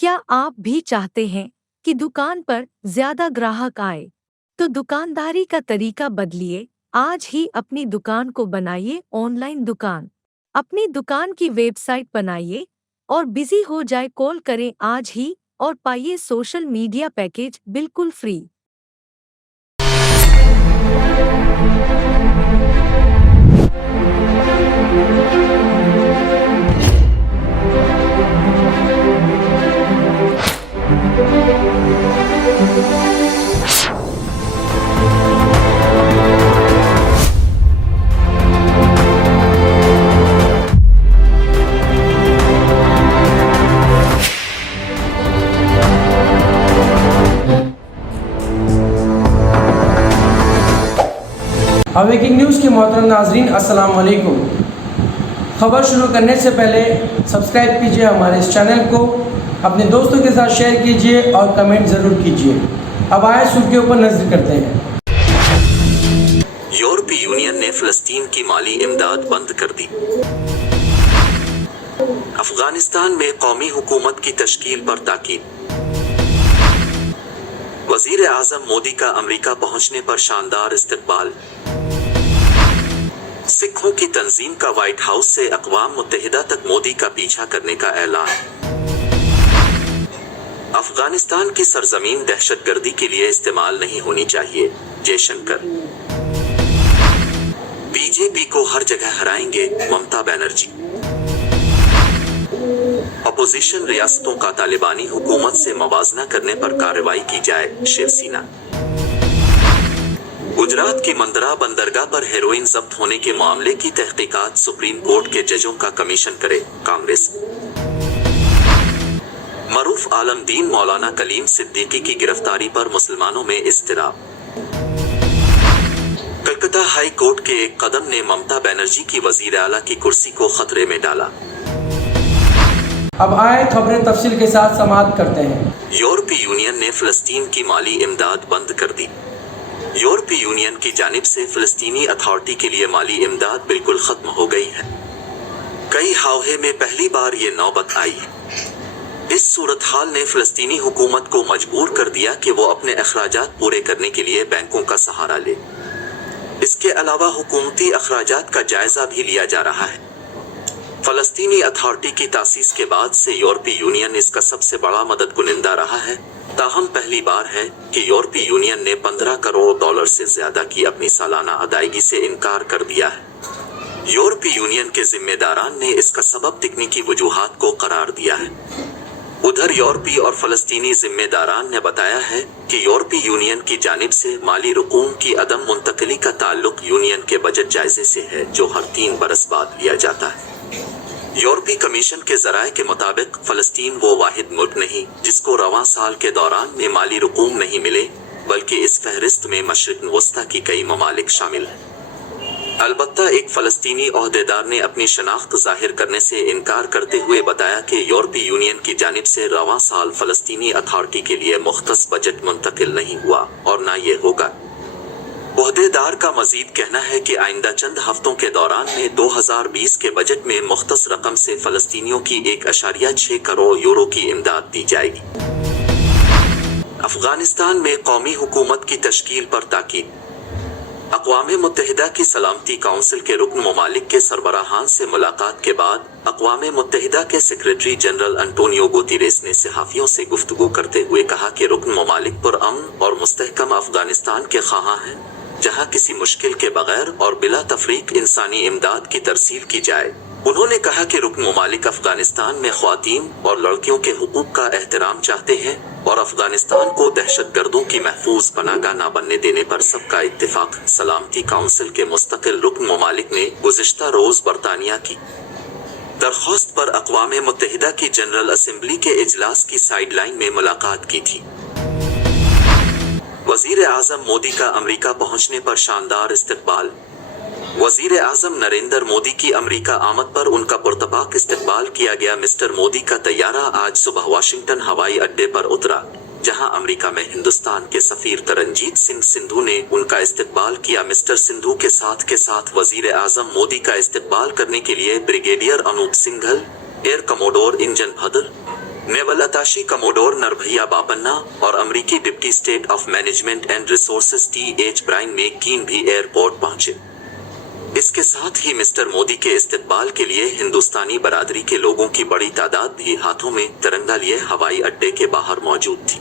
کیا آپ بھی چاہتے ہیں کہ دکان پر زیادہ گراہک آئے؟ تو دکانداری کا طریقہ بدلیے، آج ہی اپنی دکان کو بنائیے آن لائن دکان۔ اپنی دکان کی ویب سائٹ بنائیے اور بزی ہو جائے، کال کریں آج ہی اور پائیے سوشل میڈیا پیکیج بالکل فری۔ اویکنگ نیوز کے محترم ناظرین، السلام علیکم۔ خبر شروع کرنے سے پہلے سبسکرائب کیجئے ہمارے اس چینل کو، اپنے دوستوں کے ساتھ شیئر کیجئے اور کمنٹ ضرور کیجئے۔ اب آئے سرخیوں پر نظر کرتے ہیں۔ یورپی یونین نے فلسطین کی مالی امداد بند کر دی۔ افغانستان میں قومی حکومت کی تشکیل پر تاکید۔ وزیر اعظم مودی کا امریکہ پہنچنے پر شاندار استقبال۔ سکھوں کی تنظیم کا وائٹ ہاؤس سے اقوام متحدہ تک مودی کا پیچھا کرنے کا اعلان۔ افغانستان کی سرزمین دہشت گردی کے لیے استعمال نہیں ہونی چاہیے، جے شنکر۔ بی جے پی کو ہر جگہ ہرائیں گے، ممتا بنرجی۔ اپوزیشن ریاستوں کا طالبانی حکومت سے موازنہ کرنے پر کارروائی کی جائے، شیو سینا۔ گجرات کی مندرا بندرگاہ پر ہیروئن ضبط ہونے کے معاملے کی تحقیقات سپریم کورٹ کے ججوں کا کمیشن کرے، کانگریس۔ معروف عالم دین مولانا کلیم صدیقی کی گرفتاری پر مسلمانوں میں اضطراب۔ کلکتہ ہائی کورٹ کے ایک قدم نے ممتا بنرجی کی وزیر اعلیٰ کی کرسی کو خطرے میں ڈالا۔ اب آئے خبریں تفصیل کے ساتھ سماعت کرتے ہیں۔ یورپی یونین نے فلسطین کی مالی امداد بند کر دی۔ یورپی یونین کی جانب سے فلسطینی اتھارٹی کے لیے مالی امداد بالکل ختم ہو گئی ہے۔ کئی ہاوہے میں پہلی بار یہ نوبت آئی ہے۔ اس صورتحال نے فلسطینی حکومت کو مجبور کر دیا کہ وہ اپنے اخراجات پورے کرنے کے لیے بینکوں کا سہارا لے۔ اس کے علاوہ حکومتی اخراجات کا جائزہ بھی لیا جا رہا ہے۔ فلسطینی اتھارٹی کی تاسیس کے بعد سے یورپی یونین اس کا سب سے بڑا مدد کنندہ رہا ہے، تاہم پہلی بار ہے کہ یورپی یونین نے 15 کروڑ ڈالر سے زیادہ کی اپنی سالانہ ادائیگی سے انکار کر دیا ہے۔ یورپی یونین کے ذمہ داران نے اس کا سبب تکنیکی وجوہات کو قرار دیا ہے۔ ادھر یورپی اور فلسطینی ذمہ داران نے بتایا ہے کہ یورپی یونین کی جانب سے مالی رقوم کی عدم منتقلی کا تعلق یونین کے بجٹ جائزے سے ہے، جو ہر 3 برس بعد لیا جاتا ہے۔ یورپی کمیشن کے ذرائع کے مطابق فلسطین وہ واحد ملک نہیں جس کو رواں سال کے دوران میں مالی رقوم نہیں ملے، بلکہ اس فہرست میں مشرق وسطیٰ کی کئی ممالک شامل ہیں۔ البتہ ایک فلسطینی عہدیدار نے اپنی شناخت ظاہر کرنے سے انکار کرتے ہوئے بتایا کہ یورپی یونین کی جانب سے رواں سال فلسطینی اتھارٹی کے لیے مختص بجٹ منتقل نہیں ہوا اور نہ یہ ہوگا۔ عہدیدار کا مزید کہنا ہے کہ آئندہ چند ہفتوں کے دوران میں 2020 کے بجٹ میں مختص رقم سے فلسطینیوں کی 1.6 کروڑ یورو کی امداد دی جائے گی۔ افغانستان میں قومی حکومت کی تشکیل پر تاکید۔ اقوام متحدہ کی سلامتی کونسل کے رکن ممالک کے سربراہان سے ملاقات کے بعد اقوام متحدہ کے سیکریٹری جنرل انٹونیو گوتیریس نے صحافیوں سے گفتگو کرتے ہوئے کہا کہ رکن ممالک پرامن اور مستحکم افغانستان کے خواہاں ہیں، جہاں کسی مشکل کے بغیر اور بلا تفریق انسانی امداد کی ترسیل کی جائے۔ انہوں نے کہا کہ رکن ممالک افغانستان میں خواتین اور لڑکیوں کے حقوق کا احترام چاہتے ہیں اور افغانستان کو دہشت گردوں کی محفوظ پناہ گاہ نہ بننے دینے پر سب کا اتفاق۔ سلامتی کونسل کے مستقل رکن ممالک نے گزشتہ روز برطانیہ کی درخواست پر اقوام متحدہ کی جنرل اسمبلی کے اجلاس کی سائیڈ لائن میں ملاقات کی تھی۔ وزیر اعظم مودی کا امریکہ پہنچنے پر شاندار استقبال۔ وزیر اعظم نریندر مودی کی امریکہ آمد پر ان کا پرتپاک استقبال کیا گیا۔ مسٹر مودی کا طیارہ آج صبح واشنگٹن ہوائی اڈے پر اترا، جہاں امریکہ میں ہندوستان کے سفیر ترنجیت سنگھ سندھو نے ان کا استقبال کیا۔ مسٹر سندھو کے ساتھ وزیر اعظم مودی کا استقبال کرنے کے لیے brigadier Anup Singhal, air commodore Anjan Bhadra, naval attache commodore Narbhaiya Bapanna और अमरीकी deputy state of management and resources TH Brian McKeon भी एयरपोर्ट पहुंचे। इसके साथ ही मिस्टर मोदी के इस्तकबाल के लिए हिंदुस्तानी बरादरी के लोगों की बड़ी तादाद भी हाथों में तिरंगा लिए हवाई अड्डे के बाहर मौजूद थी।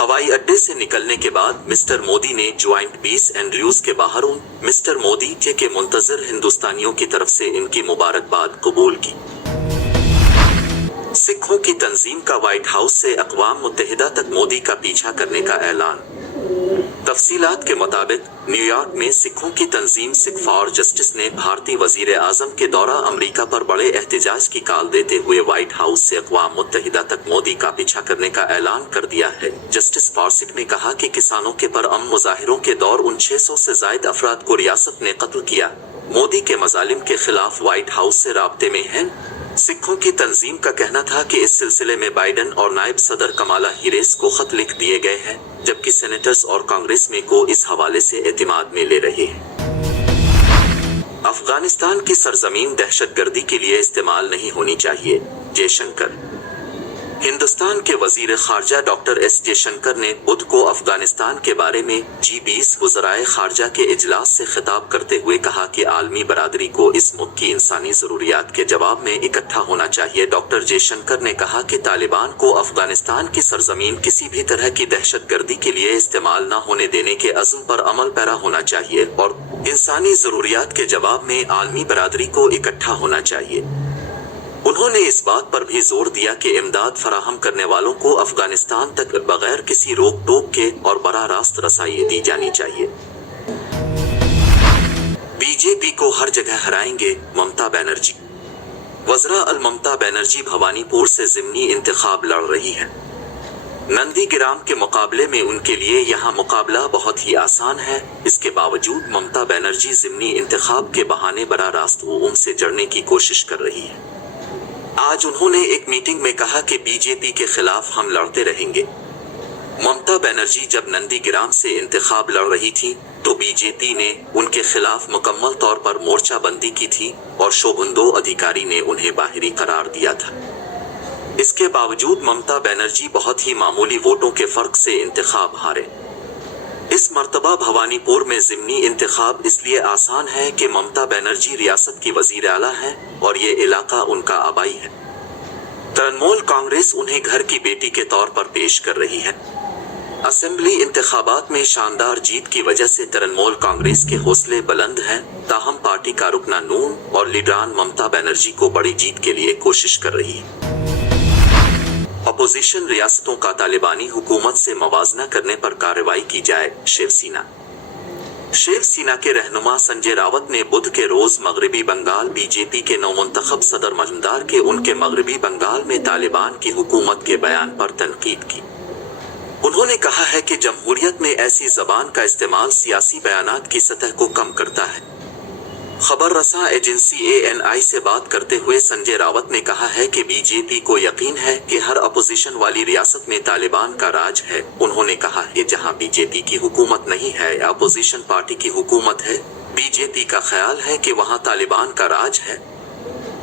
हवाई अड्डे से निकलने के बाद मिस्टर मोदी ने ज्वाइंट पीस एंड्रयूज के बाहर उन मिस्टर मोदी के मुंतजर हिंदुस्तानियों की तरफ से इनकी मुबारकबाद कबूल की। सिखों की तंजीम का व्हाइट हाउस से अक़वाम मुत्तहिदा तक मोदी का पीछा करने का ऐलान। तफसीलात के मुताबिक न्यूयॉर्क में सिखों की तंजीम सिख फॉर जस्टिस ने भारतीय वजीर आजम के दौरा अमरीका पर बड़े एहतजाज की काल देते हुए व्हाइट हाउस से अक़वाम मुत्तहिदा तक मोदी का पीछा करने का ऐलान कर दिया है। जस्टिस फॉर सिख ने कहा कि किसानों के परअमन मुजाहिरों के दौर उन 600 से जायद अफराद को रियासत ने कत्ल किया, मोदी के मजालिम के खिलाफ व्हाइट हाउस से राब्ते में हैं। सिखों की तंजीम का कहना था कि इस सिलसिले में बाइडन और नायब सदर कमाला हैरिस को खत लिख दिए गए हैं, जबकि सेनेटर्स और कांग्रेस में को इस हवाले से एतमाद में ले रहे हैं। अफगानिस्तान की सरजमीन दहशतगर्दी के लिए इस्तेमाल नहीं होनी चाहिए, जयशंकर। हिंदुस्तान के वजीर खारजा डॉक्टर S जयशंकर ने बुध को अफगानिस्तान के बारे में G20 वज़राए खारजा के इजलास से खिताब करते हुए कहा कि आलमी बरादरी को इस मुल्क की इंसानी जरूरियात के जवाब में इकट्ठा होना चाहिए। डॉक्टर जयशंकर ने कहा कि तालिबान को अफगानिस्तान की सरजमीन किसी भी तरह की दहशतगर्दी के लिए इस्तेमाल न होने देने के अज़्म पर अमल पैरा होना चाहिए और इंसानी जरूरियात के जवाब में आलमी बरादरी को इकट्ठा होना चाहिए। उन्होंने इस बात पर भी जोर दिया कि इमदाद फराहम करने वालों को अफगानिस्तान तक बगैर किसी रोक टोक के और बराह रास्त रसाई दी जानी चाहिए। बीजेपी को हर जगह हराएंगे, ममता बनर्जी। वज़रा अल ममता बनर्जी भवानीपुर से ज़िमनी इंतखाब लड़ रही है। नंदीग्राम के मुकाबले में उनके लिए यहाँ मुकाबला बहुत ही आसान है। इसके बावजूद ममता बनर्जी ज़िमनी इंतखाब के बहाने बराह रास्त उनसे जड़ने की कोशिश कर रही है। आज उन्होंने एक मीटिंग में कहा कि बीजेपी के खिलाफ हम लड़ते रहेंगे। ममता बनर्जी जब नंदीग्राम से इंतखाब लड़ रही थी तो बीजेपी ने उनके खिलाफ मुकम्मल तौर पर मोर्चाबंदी की थी और शोभुंदो अधिकारी ने उन्हें बाहरी करार दिया था। इसके बावजूद ममता बनर्जी बहुत ही मामूली वोटों के फर्क से इंतखाब हारे। इस मर्तबा भवानीपुर में ज़िमनी इंतखाब इसलिए आसान है कि ममता बनर्जी रियासत की वज़ीर आला है और ये इलाका उनका आबाई है। तृणमूल कांग्रेस उन्हें घर की बेटी के तौर पर पेश कर रही है। असेंबली इंतखाबात में शानदार जीत की वजह से तृणमूल कांग्रेस के हौसले बुलंद हैं, ताहम पार्टी का रुकना नून और लीडरान ममता बनर्जी को बड़ी जीत के लिए कोशिश कर रही है। अपोजिशन रियासतों का तालिबानी हुकूमत से मवाजना करने पर कार्रवाई की जाए, शिवसेना। शिवसेना के रहनुमा संजय रावत ने बुध के रोज मगरबी बंगाल बीजेपी के नवमुंतखब सदर मजूमदार के उनके मगरबी बंगाल में तालिबान की हुकूमत के बयान पर तनकीद की। उन्होंने कहा है कि जमहूरियत में ऐसी जबान का इस्तेमाल सियासी बयानात की सतह को कम करता है। खबर रसा एजेंसी ANI से बात करते हुए संजय रावत ने कहा है कि बीजेपी को यकीन है कि हर अपोजिशन वाली रियासत में तालिबान का राज है। उन्होंने कहा कि जहां बीजेपी की हुकूमत नहीं है या अपोजिशन पार्टी की हुकूमत है, बीजेपी का ख्याल है कि वहां तालिबान का राज है।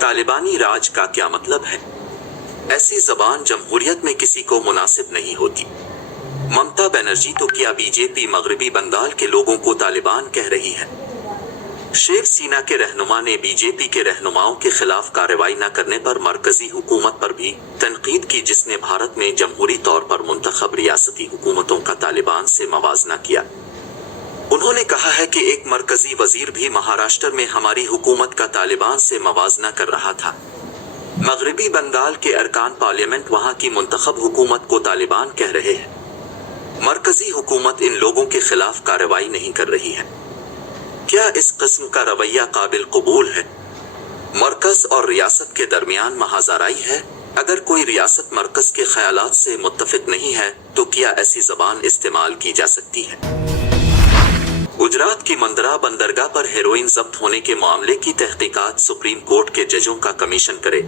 तालिबानी राज का क्या मतलब है? ऐसी जबान जमहूरियत में किसी को मुनासिब नहीं होती। ममता बनर्जी तो क्या बीजेपी मगरबी बंगाल के लोगों को तालिबान कह रही है। शिवसेना के रहनुमा ने बीजेपी के रहनुमाओं के खिलाफ कार्रवाई न करने पर मरकजी हुकूमत पर भी तनकीद की, जिसने भारत में जमहूरी तौर पर मुंतखब रियासती हुकूमतों का तालिबान से मवाजना किया। उन्होंने कहा है कि एक मरकजी वजीर भी महाराष्ट्र में हमारी हुकूमत का तालिबान से मवाजना कर रहा था। मगरबी बंगाल के अरकान पार्लियामेंट वहां की मुंतखब हुकूमत को तालिबान कह रहे हैं। मरकजी हुकूमत इन लोगों के खिलाफ कार्रवाई नहीं कर रही है। क्या इस किस्म का रवैया काबिल कबूल है? मरकज और रियासत के दरमियान महाजराई है। अगर कोई रियासत मरकज के ख्यालात से मुत्तफिक नहीं है तो क्या ऐसी जबान इस्तेमाल की जा सकती है? गुजरात की मंदरा बंदरगाह पर हेरोइन जब्त होने के मामले की तहकीकात सुप्रीम कोर्ट के जजों का कमीशन करे,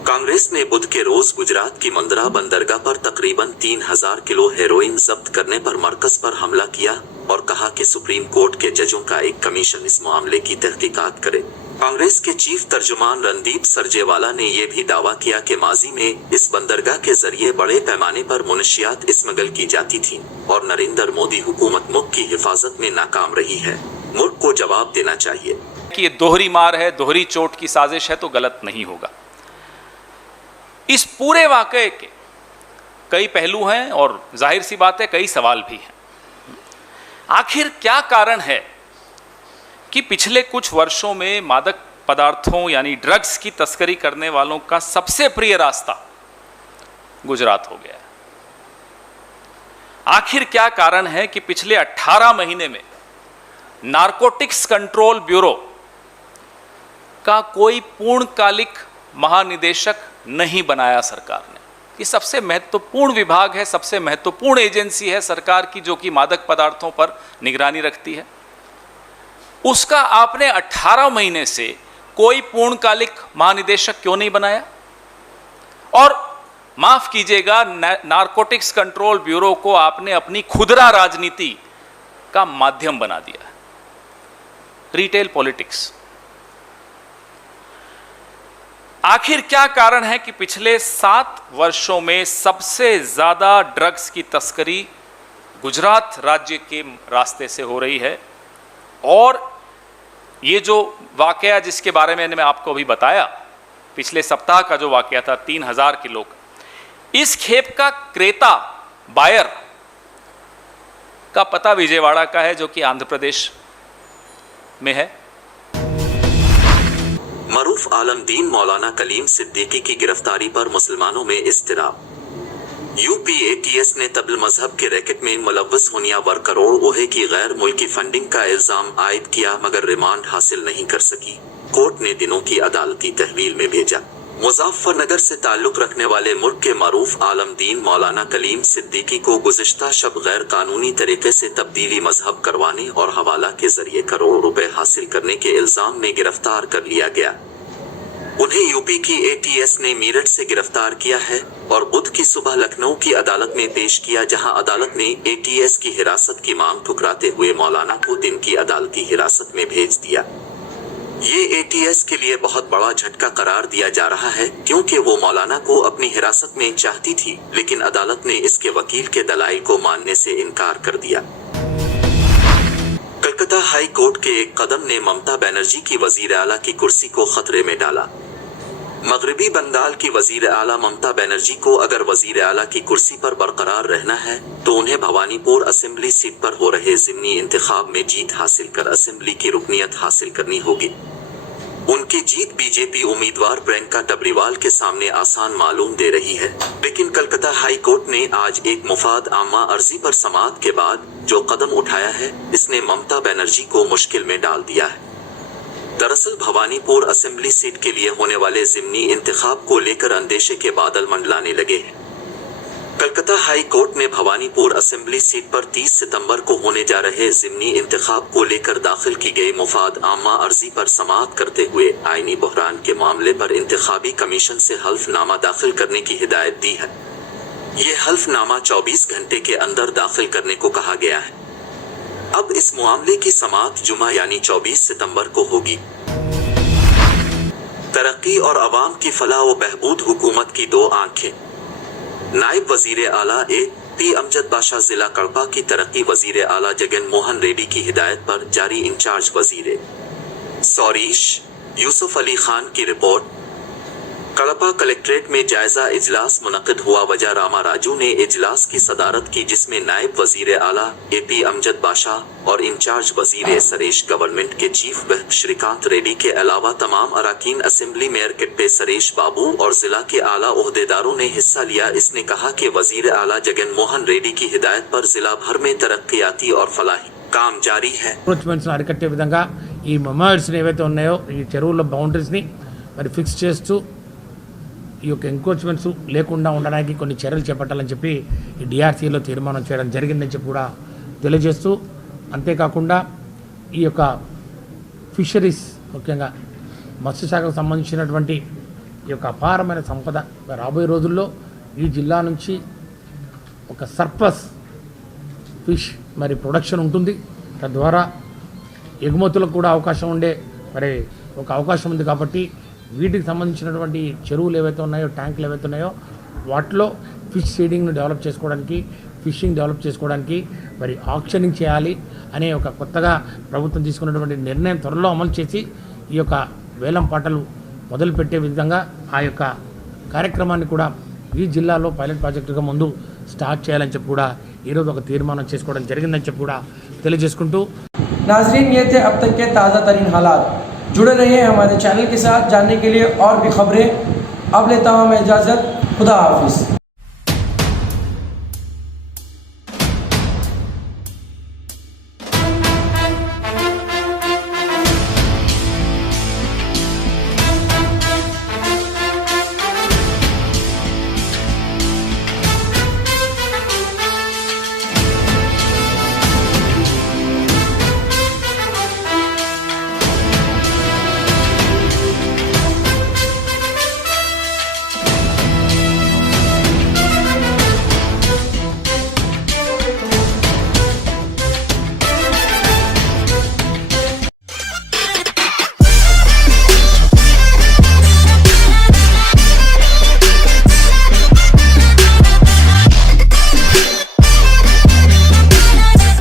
कांग्रेस ने बुध के रोज गुजरात की मंदरा बंदरगाह पर तकरीबन 3000 किलो हेरोइन जब्त करने पर मरकज पर हमला किया और कहा कि सुप्रीम कोर्ट के जजों का एक कमीशन इस मामले की तहकीकात करे। कांग्रेस के चीफ तर्जुमान रणदीप सरजेवाला ने यह भी दावा किया कि माजी में इस बंदरगाह के जरिए बड़े पैमाने पर मुनशियात स्मगल की जाती थी और नरेंद्र मोदी हुकूमत मुल्क की हिफाजत में नाकाम रही है। मुल्क को जवाब देना चाहिए कि ये दोहरी मार है, दोहरी चोट की साजिश है तो गलत नहीं होगा। इस पूरे वाकये के कई पहलू हैं और जाहिर सी बात है कई सवाल भी हैं। आखिर क्या कारण है कि पिछले कुछ वर्षों में मादक पदार्थों यानी ड्रग्स की तस्करी करने वालों का सबसे प्रिय रास्ता गुजरात हो गया है? आखिर क्या कारण है कि पिछले 18 महीने में नारकोटिक्स कंट्रोल ब्यूरो का कोई पूर्णकालिक महानिदेशक नहीं बनाया सरकार ने? ये सबसे महत्वपूर्ण विभाग है, सबसे महत्वपूर्ण एजेंसी है सरकार की जो कि मादक पदार्थों पर निगरानी रखती है। उसका आपने 18 महीने से कोई पूर्णकालिक महानिदेशक क्यों नहीं बनाया? और माफ कीजिएगा, नारकोटिक्स कंट्रोल ब्यूरो को आपने अपनी खुदरा राजनीति का माध्यम बना दिया है, रिटेल पॉलिटिक्स। आखिर क्या कारण है कि पिछले 7 वर्षों में सबसे ज्यादा ड्रग्स की तस्करी गुजरात राज्य के रास्ते से हो रही है? और ये जो वाकया जिसके बारे में मैं आपको अभी बताया, पिछले सप्ताह का जो वाकया था 3000 किलो का, इस खेप का क्रेता बायर का पता विजयवाड़ा का है जो कि आंध्र प्रदेश में है। मरूफ आलम दीन मौलाना कलीम सिद्दीकी की गिरफ्तारी पर मुसलमानों में इज़्तिराब। यूपी एटीएस ने तबल मजहब के रैकेट में मुलव्वस होनियावर करोड़ ओहे की गैर मुल्की फंडिंग का इल्जाम आयद किया मगर रिमांड हासिल नहीं कर सकी। कोर्ट ने दिनों की अदालती तहवील में भेजा। मुजफ्फरनगर से ताल्लुक रखने वाले मुल्क के मरूफ आलम दीन मौलाना कलीम सिद्दीकी को गुज़िश्ता शब गैर कानूनी तरीके से तब्दीली मजहब करवाने और हवाला के जरिए करोड़ रुपए हासिल करने के इल्जाम में गिरफ्तार कर लिया गया। उन्हें यूपी की एटीएस ने मीरठ से गिरफ्तार किया है और बुध की सुबह लखनऊ की अदालत में पेश किया, जहां अदालत ने एटीएस की हिरासत की मांग ठुकराते हुए मौलाना को दिन की अदालती हिरासत में भेज दिया। ये एटीएस के लिए बहुत बड़ा झटका करार दिया जा रहा है क्योंकि वो मौलाना को अपनी हिरासत में चाहती थी, लेकिन अदालत ने इसके वकील के दलाइल को मानने से इनकार कर दिया। कलकत्ता हाई कोर्ट के एक कदम ने ममता बनर्जी की वजीर आला की कुर्सी को खतरे में डाला। मगरबी बंगाल की वजीर आला ममता बनर्जी को अगर वजीर आला की कुर्सी पर बरकरार रहना है तो उन्हें भवानीपुर असेंबली सीट पर हो रहे ज़िमनी इंतखाब में जीत हासिल कर असेंबली की रुकनियत हासिल करनी होगी। उनकी जीत बीजेपी उम्मीदवार प्रियंका टबरीवाल के सामने आसान मालूम दे रही है, लेकिन कलकत्ता हाई कोर्ट ने आज एक मुफाद आमा अर्जी पर समाअत के बाद जो कदम उठाया है, इसने ममता बनर्जी को मुश्किल में डाल दिया है। दरअसल भवानीपुर असेंबली सीट के लिए होने वाले ज़िमनी इंतखाब को लेकर अंदेशे के बादल मंडलाने लगे हैं। कलकत्ता हाई कोर्ट ने भवानीपुर असेंबली सीट पर 30 सितंबर को होने जा रहे ज़िमनी इंतखाब को लेकर दाखिल की गई मुफाद आमा अर्जी पर समाअत करते हुए आईनी बहरान के मामले पर इंतखाबी कमीशन से हल्फनामा दाखिल करने की हिदायत दी है। ये हल्फनामा 24 घंटे के अंदर दाखिल करने को कहा गया है। अब इस मामले की समाअत जुमा यानी 24 सितंबर को होगी। तरक्की और अवाम की फलाह व बहबूद हुकूमत की दो आंखें। नायब वजीर आला ए.पी. अमजद बाशा जिला कड़पा की तरक्की वजीर आला जगन मोहन रेड्डी की हिदायत पर जारी इंचार्ज वजीर सौरीश यूसुफ अली खान की रिपोर्ट। कड़पा कलेक्ट्रेट में जायजा इजलास मुनक़िद हुआ। वजह रामा राजू ने इजलास की सदारत की, जिसमें नायब वजीर आला ए.पी. अमजद बाशा और इंचार्ज वजीर सरेश गवर्नमेंट के चीफ व्हिप श्रीकांत रेड्डी के अलावा तमाम अराकीन असेंबली मेयर किट्टे सरेश बाबू और जिला के आला ओहदेदारों ने हिस्सा लिया। इसने कहा कि वजीर आला जगन मोहन रेड्डी की हिदायत पर जिला भर में तरक्याती और फलाही काम जारी है। అరికట్టే విధంగా ఈ మెమోయిడ్స్ ఏవైతే ఉన్నాయో ఈ చెరువుల బౌండరీస్ని మరి ఫిక్స్ చేస్తూ ఈ యొక్క ఎంక్రోచ్మెంట్స్ లేకుండా ఉండడానికి కొన్ని చర్యలు చేపట్టాలని చెప్పి ఈ డిఆర్సీలో తీర్మానం చేయడం జరిగిందని చెప్పి కూడా తెలియజేస్తూ, అంతేకాకుండా ఈ యొక్క ఫిషరీస్ ముఖ్యంగా మత్స్యశాఖకు సంబంధించినటువంటి ఈ యొక్క అపారమైన సంపద రాబోయే రోజుల్లో ఈ జిల్లా నుంచి ఒక సర్ప్లస్ ఫిష్ మరి ప్రొడక్షన్ ఉంటుంది. తద్వారా ఎగుమతులకు కూడా అవకాశం ఉండే మరి ఒక అవకాశం ఉంది కాబట్టి వీటికి సంబంధించినటువంటి చెరువులు ఏవైతే ఉన్నాయో, ట్యాంకులు ఏవైతే ఉన్నాయో వాటిలో ఫిష్ సీడింగ్ను డెవలప్ చేసుకోవడానికి, ఫిషింగ్ డెవలప్ చేసుకోవడానికి మరి ఆక్షనింగ్ చేయాలి అనే ఒక కొత్తగా ప్రభుత్వం తీసుకున్నటువంటి నిర్ణయం త్వరలో అమలు చేసి ఈ యొక్క వేలం పాటలు మొదలుపెట్టే విధంగా ఆ యొక్క కార్యక్రమాన్ని కూడా ఈ జిల్లాలో పైలట్ ప్రాజెక్టుగా ముందు స్టార్ట్ చేయాలని చెప్పి కూడా ఈరోజు ఒక తీర్మానం చేసుకోవడం జరిగిందని చెప్పి కూడా తెలియజేసుకుంటూ नाजरीन, ये थे अब तक के ताज़ा तरीन हालात। जुड़े रहिए हमारे चैनल के साथ जानने के लिए और भी खबरें। अब लेता हूँ मैं इजाज़त। खुदा हाफिज़।